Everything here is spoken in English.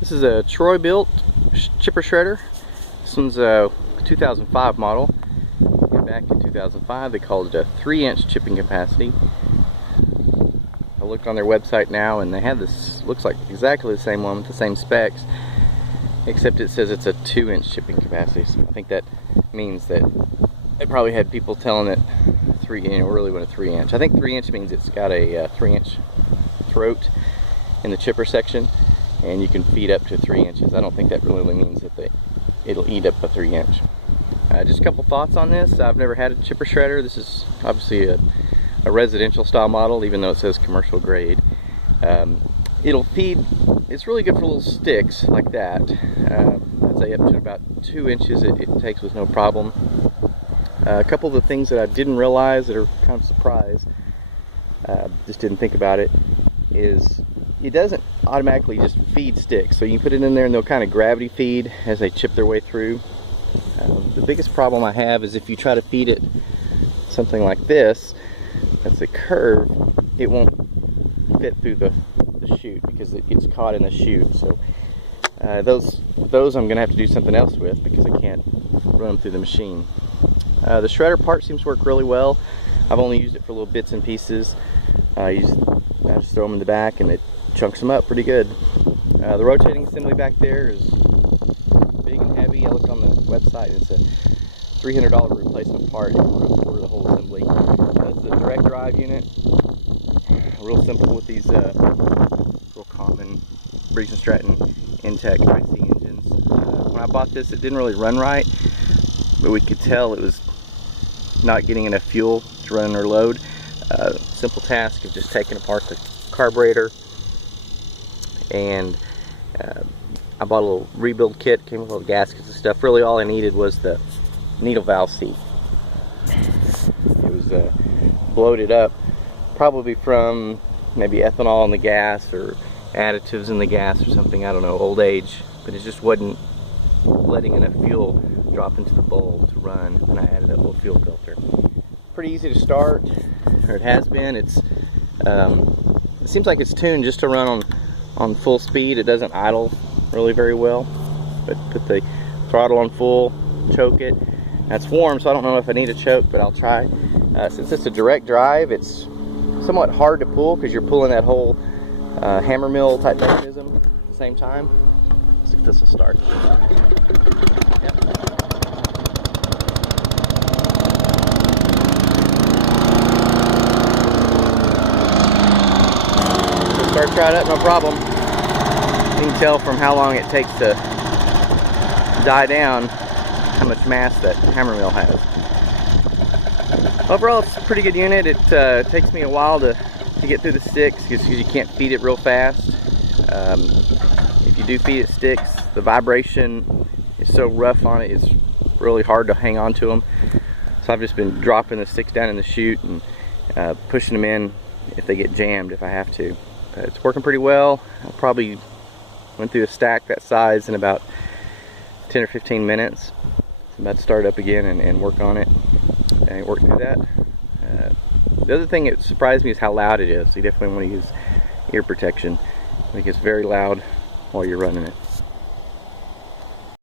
This is a Troy Bilt chipper shredder. This one's a 2005 model. Back in 2005 they called it a 3-inch chipping capacity. I looked on their website now and they have this, looks like exactly the same one with the same specs, except it says it's a 2-inch chipping capacity. So I think that means that they probably had people telling it really went a 3-inch. I think 3-inch means it's got a 3-inch throat in the chipper section, and you can feed up to 3 inches. I don't think that really means that it'll eat up a 3-inch. Just a couple thoughts on this. I've never had a chipper shredder. This is obviously a residential style model, even though it says commercial grade. It'll feed, it's really good for little sticks like that. I'd say up to about 2 inches it takes with no problem. A couple of the things that I didn't realize that are kind of surprise, just didn't think about it, is it doesn't automatically just feed sticks. So you put it in there and they'll kind of gravity feed as they chip their way through. The biggest problem I have is if you try to feed it something like this, that's a curve, it won't fit through the chute because it gets caught in the chute. So those I'm going to have to do something else with because I can't run them through the machine. The shredder part seems to work really well. I've only used it for little bits and pieces. I just throw them in the back and it chunks them up pretty good. The rotating assembly back there is big and heavy. I looked on the website and it's a $300 replacement part. You can order the whole assembly. It's a direct drive unit. Real simple with these real common Briggs & Stratton Intech IC engines. When I bought this, it didn't really run right, but we could tell it was not getting enough fuel to run or load. Simple task of just taking apart the carburetor, and I bought a little rebuild kit, came with little gaskets and stuff. Really all I needed was the needle valve seat. It was bloated up, probably from maybe ethanol in the gas or additives in the gas or something, I don't know, old age, but it just wasn't letting enough fuel drop into the bulb to run, and I added that little fuel filter. Pretty easy to start, or it has been. It seems like it's tuned just to run on full speed. It doesn't idle really very well, but put the throttle on full, choke it. That's warm, so I don't know if I need a choke, but I'll try. Since it's a direct drive, it's somewhat hard to pull because you're pulling that whole hammer mill type mechanism at the same time. Let's see if this will start. Yep. So starts right up, no problem. You can tell from how long it takes to die down how much mass that hammer mill has. Overall, it's a pretty good unit. It takes me a while to get through the sticks because you can't feed it real fast. If you do feed it sticks, the vibration is so rough on it, it's really hard to hang on to them. So I've just been dropping the sticks down in the chute and pushing them in if they get jammed, if I have to. It's working pretty well. I probably went through a stack that size in about 10 or 15 minutes. I'm about to start up again and work on it and work through that. The other thing that surprised me is how loud it is. So you definitely want to use ear protection. I think it's very loud while you're running it.